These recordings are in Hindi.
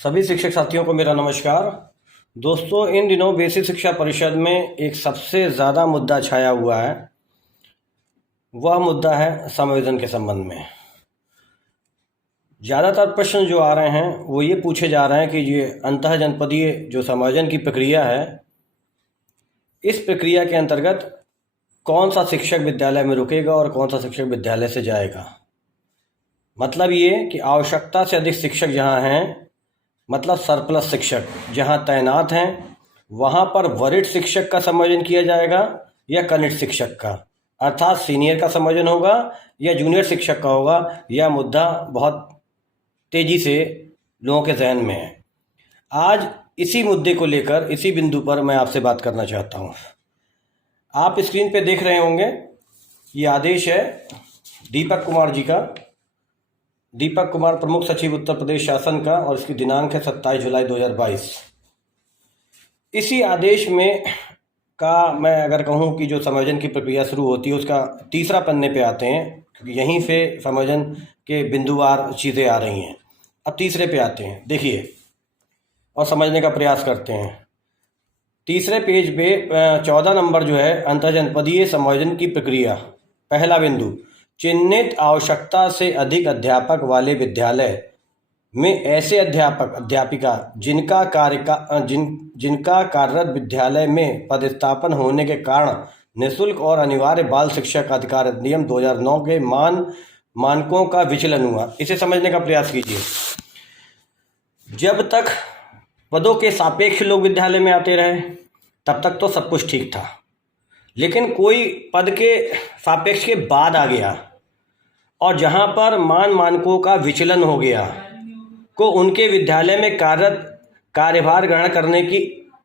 सभी शिक्षक साथियों को मेरा नमस्कार। दोस्तों, इन दिनों बेसिक शिक्षा परिषद में एक सबसे ज़्यादा मुद्दा छाया हुआ है। वह मुद्दा है समायोजन के संबंध में। ज़्यादातर प्रश्न जो आ रहे हैं वो ये पूछे जा रहे हैं कि ये अंतः जनपदीय जो समायोजन की प्रक्रिया है, इस प्रक्रिया के अंतर्गत कौन सा शिक्षक विद्यालय में रुकेगा और कौन सा शिक्षक विद्यालय से जाएगा। मतलब ये कि आवश्यकता से अधिक शिक्षक जहाँ हैं, मतलब सरप्लस शिक्षक जहाँ तैनात हैं, वहाँ पर वरिष्ठ शिक्षक का समायोजन किया जाएगा या कनिष्ठ शिक्षक का, अर्थात सीनियर का समायोजन होगा या जूनियर शिक्षक का होगा। यह मुद्दा बहुत तेज़ी से लोगों के जहन में है। आज इसी मुद्दे को लेकर, इसी बिंदु पर मैं आपसे बात करना चाहता हूँ। आप स्क्रीन पे देख रहे होंगे, ये आदेश है दीपक कुमार जी का, दीपक कुमार प्रमुख सचिव उत्तर प्रदेश शासन का, और इसकी दिनांक है 27 जुलाई 2022। इसी आदेश में का मैं अगर कहूँ कि जो समायोजन की प्रक्रिया शुरू होती है उसका तीसरा पन्ने पे आते हैं, क्योंकि यहीं से समायोजन के बिंदुवार चीज़ें आ रही हैं। अब तीसरे पे आते हैं, देखिए और समझने का प्रयास करते हैं। तीसरे पेज पे 14 नंबर जो है अंतर्जनपदीय समायोजन की प्रक्रिया, पहला बिंदु, चिन्हित आवश्यकता से अधिक अध्यापक वाले विद्यालय में ऐसे अध्यापक अध्यापिका जिनका कार्यरत विद्यालय में पदस्थापन होने के कारण निःशुल्क और अनिवार्य बाल शिक्षा का अधिकार अधिनियम 2009 के मानकों का विचलन हुआ। इसे समझने का प्रयास कीजिए। जब तक पदों के सापेक्ष लोग विद्यालय में आते रहे तब तक तो सब कुछ ठीक था, लेकिन कोई पद के सापेक्ष के बाद आ गया और जहां पर मानकों का विचलन हो गया को उनके विद्यालय में कार्यभार ग्रहण करने की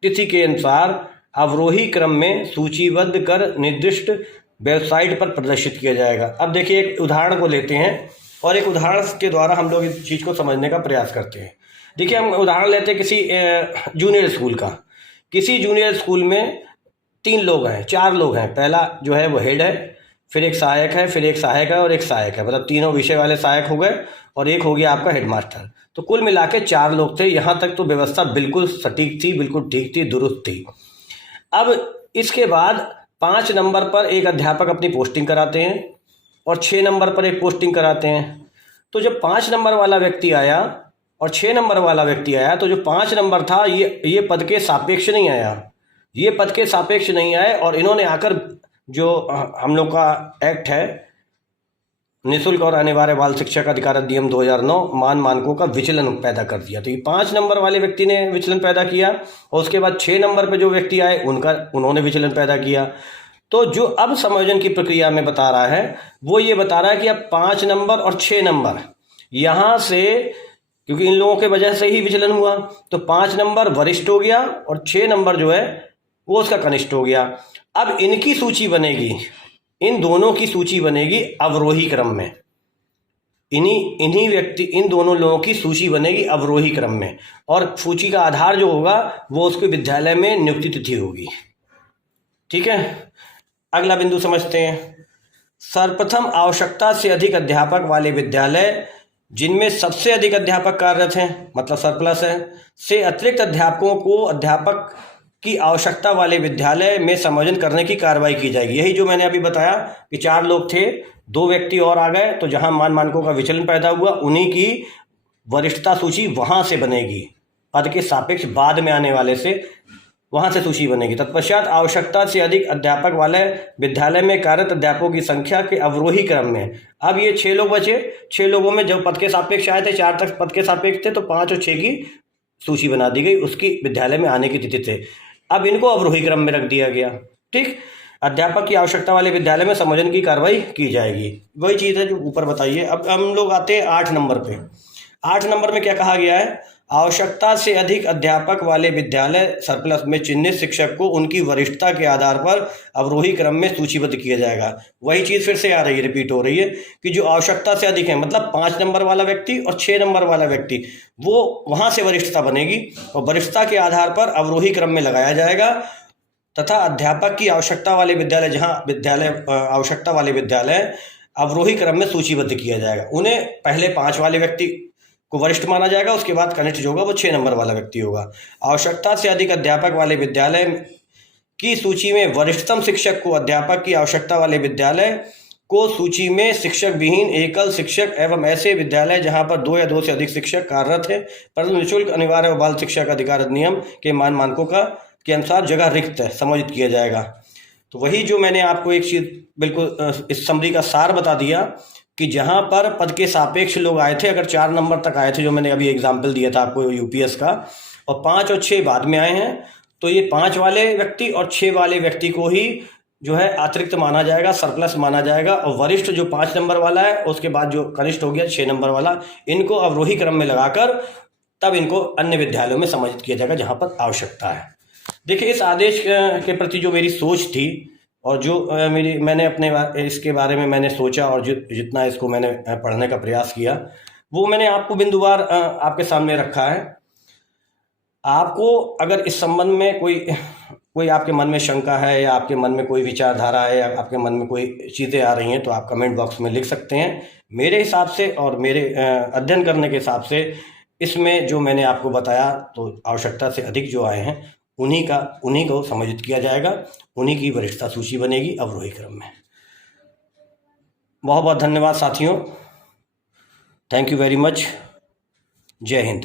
तिथि के अनुसार अवरोही क्रम में सूचीबद्ध कर निर्दिष्ट वेबसाइट पर प्रदर्शित किया जाएगा। अब देखिए, एक उदाहरण को लेते हैं और एक उदाहरण के द्वारा हम लोग इस चीज़ को समझने का प्रयास करते हैं। देखिए, हम उदाहरण लेते हैं किसी जूनियर स्कूल का। किसी जूनियर स्कूल में 3 लोग हैं, 4 लोग हैं। पहला जो है वो हेड है, फिर एक सहायक है, फिर एक सहायक है और एक सहायक है। मतलब तीनों विषय वाले सहायक हो गए और एक हो गया आपका हेडमास्टर। तो कुल मिला के 4 लोग थे। यहाँ तक तो व्यवस्था बिल्कुल सटीक थी, बिल्कुल ठीक थी, दुरुस्त थी। अब इसके बाद 5 नंबर पर एक अध्यापक अपनी पोस्टिंग कराते हैं और 6 नंबर पर एक पोस्टिंग कराते हैं। तो जब 5 नंबर वाला व्यक्ति आया और 6 नंबर वाला व्यक्ति आया, तो जो 5 नंबर था ये पद के सापेक्ष नहीं आया, ये पद के सापेक्ष नहीं आए और इन्होंने आकर जो हम लोग का एक्ट है निःशुल्क और अनिवार्य बाल शिक्षा का अधिकार अधिनियम 2009 मानकों का विचलन पैदा कर दिया। तो ये 5 नंबर वाले व्यक्ति ने विचलन पैदा किया और उसके बाद 6 नंबर पे जो व्यक्ति आए उन्होंने विचलन पैदा किया। तो जो अब समायोजन की प्रक्रिया में बता रहा है वो ये बता रहा है कि अब 5 नंबर और 6 नंबर यहाँ से, क्योंकि इन लोगों के वजह से ही विचलन हुआ, तो 5 नंबर वरिष्ठ हो गया और 6 नंबर जो है वो उसका कनिष्ठ हो गया। अब इनकी सूची बनेगी, इन दोनों की सूची बनेगी अवरोही क्रम में। इन दोनों लोगों की सूची बनेगी अवरोही क्रम में और सूची का आधार जो होगा वो उसके विद्यालय में नियुक्ति तिथि होगी। ठीक है, अगला बिंदु समझते हैं। सर्वप्रथम, आवश्यकता से अधिक अध्यापक वाले विद्यालय जिनमें सबसे अधिक अध्यापक कार्यरत हैं, मतलब सरप्लस है, से अतिरिक्त अध्यापकों को अध्यापक की आवश्यकता वाले विद्यालय में समायोजन करने की कार्रवाई की जाएगी। यही जो मैंने अभी बताया कि 4 लोग थे, 2 व्यक्ति और आ गए, तो जहां मानकों का विचलन पैदा हुआ उन्हीं की वरिष्ठता सूची वहां से बनेगी, पद के सापेक्ष बाद में आने वाले से वहां से सूची बनेगी। तत्पश्चात आवश्यकता से अधिक अध्यापक वाले विद्यालय में कार्यरत अध्यापकों की संख्या के अवरोही क्रम में, अब ये 6 लोग बचे, 6 लोगों में जब पद के सापेक्ष आए थे, 4 तक पद के सापेक्ष थे, तो 5 और 6 की सूची बना दी गई उसकी विद्यालय में आने की तिथि से। अब इनको अवरोही क्रम में रख दिया गया। ठीक, अध्यापक की आवश्यकता वाले विद्यालय में समायोजन की कार्रवाई की जाएगी। वही चीज़ है जो ऊपर बताइए। अब हम लोग आते हैं 8 नंबर पे। 8 नंबर में क्या कहा गया है? आवश्यकता से अधिक अध्यापक वाले विद्यालय सरप्लस में चिन्हित शिक्षक को उनकी वरिष्ठता के आधार पर अवरोही क्रम में सूचीबद्ध किया जाएगा। वही चीज़ फिर से आ रही है, रिपीट हो रही है कि जो आवश्यकता से अधिक है, मतलब 5 नंबर वाला व्यक्ति और 6 नंबर वाला व्यक्ति, वो वहाँ से वरिष्ठता बनेगी और वरिष्ठता के आधार पर अवरोही क्रम में लगाया जाएगा तथा अध्यापक की आवश्यकता वाले विद्यालय, जहाँ आवश्यकता वाले विद्यालय अवरोही क्रम में सूचीबद्ध किया जाएगा। उन्हें पहले 5 वाले व्यक्ति को वरिष्ठ माना जाएगा। उसके बाद कनिष्ठ जो होगा वो 6 नंबर वाला व्यक्ति होगा। आवश्यकता से अधिक अध्यापक वाले विद्यालय की सूची में वरिष्ठतम शिक्षक को, अध्यापक की आवश्यकता वाले विद्यालय को सूची में शिक्षक विहीन एकल शिक्षक एवं ऐसे विद्यालय जहां पर 2 या 2 से अधिक शिक्षक कार्यरत है परंतु निःशुल्क अनिवार्य व बाल शिक्षा का अधिकार अधिनियम के मानकों के अनुसार जगह रिक्त है, समायोजित किया जाएगा। तो वही जो मैंने आपको एक चीज़ बिल्कुल इस समरी का सार बता दिया कि जहां पर पद के सापेक्ष लोग आए थे, अगर 4 नंबर तक आए थे, जो मैंने अभी एग्जाम्पल दिया था आपको यूपीएस का, और 5 और 6 बाद में आए हैं, तो ये 5 वाले व्यक्ति और 6 वाले व्यक्ति को ही जो है अतिरिक्त माना जाएगा, सरप्लस माना जाएगा। और वरिष्ठ जो 5 नंबर वाला है, उसके बाद जो कनिष्ठ हो गया 6 नंबर वाला, इनको अवरोही क्रम में लगाकर तब इनको अन्य विद्यालयों में समायोजित किया जाएगा जहां पर आवश्यकता है। देखिए, इस आदेश के प्रति जो मेरी सोच थी और जो मैंने अपने इसके बारे में मैंने सोचा और जितना इसको मैंने पढ़ने का प्रयास किया, वो मैंने आपको बिंदुवार आपके सामने रखा है। आपको अगर इस संबंध में कोई आपके मन में शंका है या आपके मन में कोई विचारधारा है या आपके मन में कोई चीज़ें आ रही हैं तो आप कमेंट बॉक्स में लिख सकते हैं। मेरे हिसाब से और मेरे अध्ययन करने के हिसाब से इसमें जो मैंने आपको बताया, तो आवश्यकता से अधिक जो आए हैं उन्हीं को समायोजित किया जाएगा, उन्हीं की वरिष्ठता सूची बनेगी अवरोही क्रम में। बहुत बहुत धन्यवाद साथियों। Thank you very much. जय हिंद।